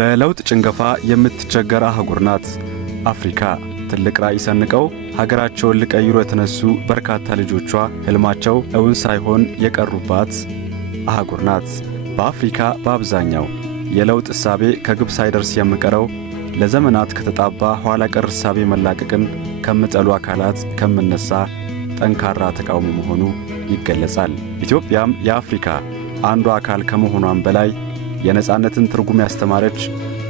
በለውጥ ጭንገፋ የምትቸገር አህጉር ናት አፍሪካ። ትልቅ ራዕይ ሰንቀው ሀገራቸውን ሊቀይሩ የተነሱ በርካታ ልጆቿ ሕልማቸው እውን ሳይሆን የቀሩባት አህጉር ናት። በአፍሪካ በአብዛኛው የለውጥ እሳቤ ከግብ ሳይደርስ የሚቀረው ለዘመናት ከተጣባ ኋላ ቀር እሳቤ መላቀቅን ከሚጠሉ አካላት ከሚነሳ ጠንካራ ተቃውሞ መሆኑ ይገለጻል። ኢትዮጵያም የአፍሪካ አንዱ አካል ከመሆኗም በላይ የነጻነትን ትርጉም ያስተማረች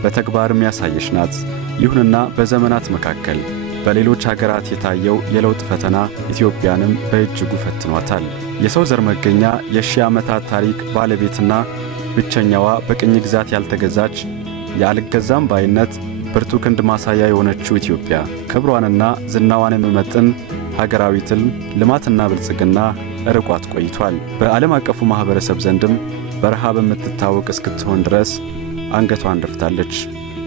በተግባርም ያሳየች ናት። ይሁንና በዘመናት መካከል በሌሎች ሀገራት የታየው የለውጥ ፈተና ኢትዮጵያንም በእጅጉ ፈትኗታል። የሰው ዘር መገኛ የሺህ ዓመታት ታሪክ ባለቤትና ብቸኛዋ በቅኝ ግዛት ያልተገዛች የአልገዛም ባይነት ብርቱ ክንድ ማሳያ የሆነችው ኢትዮጵያ ክብሯንና ዝናዋን የሚመጥን ሀገራዊ ትልም ልማትና ብልጽግና ርቋት ቆይቷል። በዓለም አቀፉ ማኅበረሰብ ዘንድም በረሃብ የምትታወቅ እስክትሆን ድረስ አንገቷን ደፍታለች።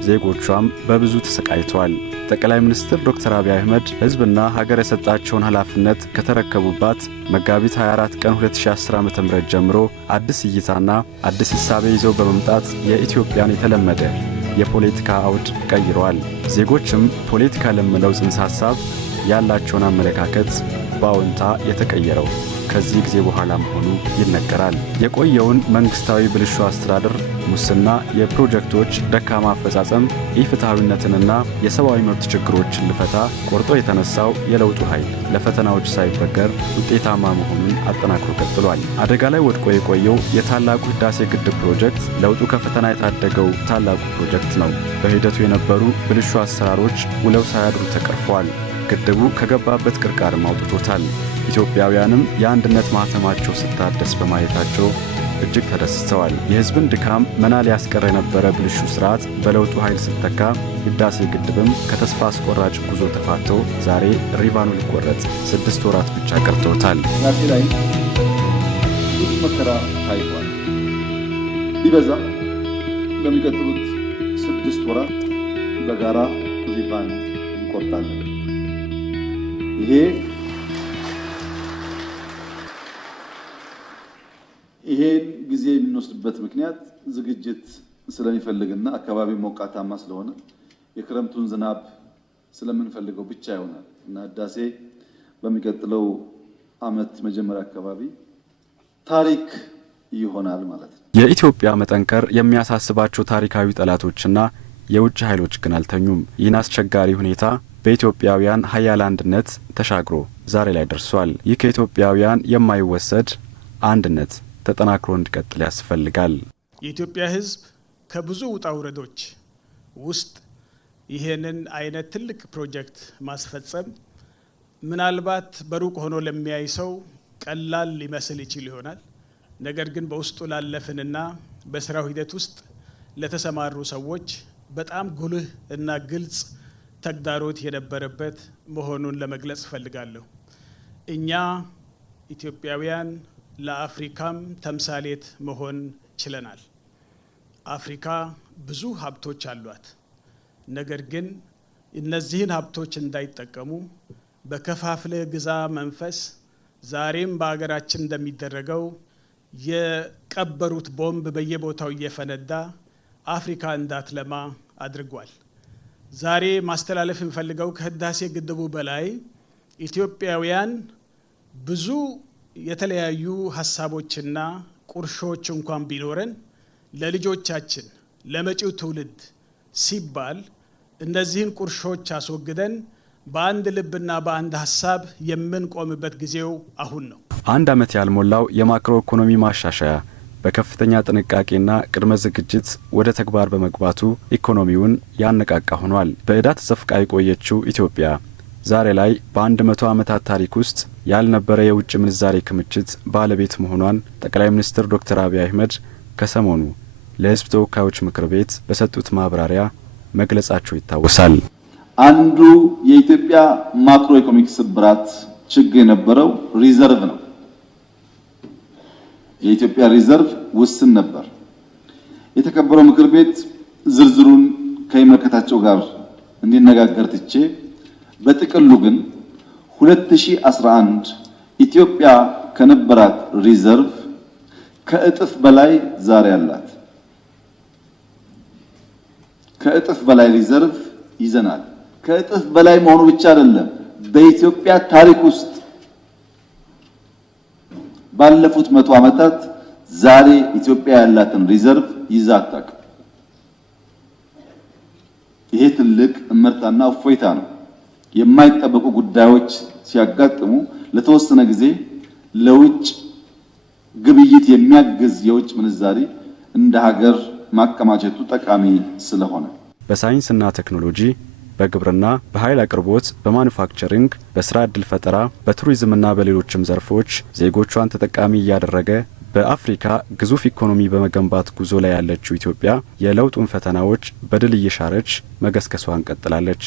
ዜጎቿም በብዙ ተሰቃይተዋል። ጠቅላይ ሚኒስትር ዶክተር አብይ አህመድ ሕዝብና ሀገር የሰጣቸውን ኃላፊነት ከተረከቡባት መጋቢት 24 ቀን 2010 ዓ.ም ጀምሮ አዲስ እይታና አዲስ እሳቤ ይዘው በመምጣት የኢትዮጵያን የተለመደ የፖለቲካ አውድ ቀይረዋል። ዜጎችም ፖለቲካ ለሚለው ጽንሰ ሐሳብ ያላቸውን አመለካከት በአዎንታ የተቀየረው ከዚህ ጊዜ በኋላ መሆኑ ይነገራል። የቆየውን መንግስታዊ ብልሹ አስተዳደር፣ ሙስና፣ የፕሮጀክቶች ደካማ አፈጻጸም፣ ኢፍትሐዊነትንና የሰብአዊ መብት ችግሮችን ሊፈታ ቆርጦ የተነሳው የለውጡ ኃይል ለፈተናዎች ሳይበገር ውጤታማ መሆኑን አጠናክሮ ቀጥሏል። አደጋ ላይ ወድቆ የቆየው የታላቁ ህዳሴ ግድብ ፕሮጀክት ለውጡ ከፈተና የታደገው ታላቁ ፕሮጀክት ነው። በሂደቱ የነበሩ ብልሹ አሰራሮች ውለው ሳያድሩ ተቀርፈዋል። ግድቡ ከገባበት ቅርቃርም አውጥቶታል። ኢትዮጵያውያንም የአንድነት ማህተማቸው ሲታደስ በማየታቸው እጅግ ተደስተዋል። የህዝብን ድካም መና ሊያስቀር የነበረ ብልሹ ስርዓት በለውጡ ኃይል ሲተካ ህዳሴ ግድብም ከተስፋ አስቆራጭ ጉዞ ተፋቶ ዛሬ ሪቫኑ ሊቆረጥ 6 ወራት ብቻ ቀርተውታል። ህዳሴ ላይ ብዙ መከራ ታይቷል። ቢበዛ በሚቀጥሉት 6 ወራት በጋራ ሪቫን እንቆርጣለን። ይሄን ጊዜ የምንወስድበት ምክንያት ዝግጅት ስለሚፈልግና አካባቢ ሞቃታማ ስለሆነ የክረምቱን ዝናብ ስለምንፈልገው ብቻ ይሆናል እና ህዳሴ በሚቀጥለው ዓመት መጀመሪያ አካባቢ ታሪክ ይሆናል ማለት ነው። የኢትዮጵያ መጠንከር የሚያሳስባቸው ታሪካዊ ጠላቶችና የውጭ ኃይሎች ግን አልተኙም። ይህን አስቸጋሪ ሁኔታ በኢትዮጵያውያን ኃያል አንድነት ተሻግሮ ዛሬ ላይ ደርሷል። ይህ ከኢትዮጵያውያን የማይወሰድ አንድነት ተጠናክሮ እንዲቀጥል ያስፈልጋል። የኢትዮጵያ ሕዝብ ከብዙ ውጣ ውረዶች ውስጥ ይሄንን አይነት ትልቅ ፕሮጀክት ማስፈጸም ምናልባት በሩቅ ሆኖ ለሚያይ ሰው ቀላል ሊመስል ይችል ይሆናል። ነገር ግን በውስጡ ላለፍንና በስራው ሂደት ውስጥ ለተሰማሩ ሰዎች በጣም ጉልህ እና ግልጽ ተግዳሮት የነበረበት መሆኑን ለመግለጽ እፈልጋለሁ። እኛ ኢትዮጵያውያን ለአፍሪካም ተምሳሌት መሆን ችለናል። አፍሪካ ብዙ ሀብቶች አሏት። ነገር ግን እነዚህን ሀብቶች እንዳይጠቀሙ በከፋፍለ ግዛ መንፈስ ዛሬም በአገራችን እንደሚደረገው የቀበሩት ቦምብ በየቦታው እየፈነዳ አፍሪካ እንዳትለማ አድርጓል። ዛሬ ማስተላለፍ እንፈልገው ከህዳሴ ግድቡ በላይ ኢትዮጵያውያን ብዙ የተለያዩ ሀሳቦችና ቁርሾች እንኳን ቢኖረን ለልጆቻችን ለመጪው ትውልድ ሲባል እነዚህን ቁርሾች አስወግደን በአንድ ልብና በአንድ ሀሳብ የምንቆምበት ጊዜው አሁን ነው። 1 ዓመት ያልሞላው የማክሮ ኢኮኖሚ ማሻሻያ በከፍተኛ ጥንቃቄና ቅድመ ዝግጅት ወደ ተግባር በመግባቱ ኢኮኖሚውን ያነቃቃ ሆኗል። በዕዳ ተዘፍቃ የቆየችው ኢትዮጵያ ዛሬ ላይ በ100 ዓመታት ታሪክ ውስጥ ያልነበረ የውጭ ምንዛሬ ክምችት ባለቤት መሆኗን ጠቅላይ ሚኒስትር ዶክተር አብይ አህመድ ከሰሞኑ ለሕዝብ ተወካዮች ምክር ቤት በሰጡት ማብራሪያ መግለጻቸው ይታወሳል። አንዱ የኢትዮጵያ ማክሮ ኢኮኖሚክ ስብራት ችግር የነበረው ሪዘርቭ ነው። የኢትዮጵያ ሪዘርቭ ውስን ነበር። የተከበረው ምክር ቤት ዝርዝሩን ከሚመለከታቸው ጋር እንዲነጋገር ትቼ በጥቅሉ ግን 2011 ኢትዮጵያ ከነበራት ሪዘርቭ ከእጥፍ በላይ ዛሬ አላት። ከእጥፍ በላይ ሪዘርቭ ይዘናል። ከእጥፍ በላይ መሆኑ ብቻ አይደለም፣ በኢትዮጵያ ታሪክ ውስጥ ባለፉት 100 ዓመታት ዛሬ ኢትዮጵያ ያላትን ሪዘርቭ ይዛ አታውቅም። ይሄ ትልቅ እመርታና እፎይታ ነው። የማይጠበቁ ጉዳዮች ሲያጋጥሙ ለተወሰነ ጊዜ ለውጭ ግብይት የሚያግዝ የውጭ ምንዛሪ እንደ ሀገር ማከማቸቱ ጠቃሚ ስለሆነ በሳይንስና ቴክኖሎጂ፣ በግብርና፣ በኃይል አቅርቦት፣ በማኑፋክቸሪንግ፣ በስራ ዕድል ፈጠራ፣ በቱሪዝምና በሌሎችም ዘርፎች ዜጎቿን ተጠቃሚ እያደረገ በአፍሪካ ግዙፍ ኢኮኖሚ በመገንባት ጉዞ ላይ ያለችው ኢትዮጵያ የለውጡን ፈተናዎች በድል እየሻረች መገስገሷን ቀጥላለች።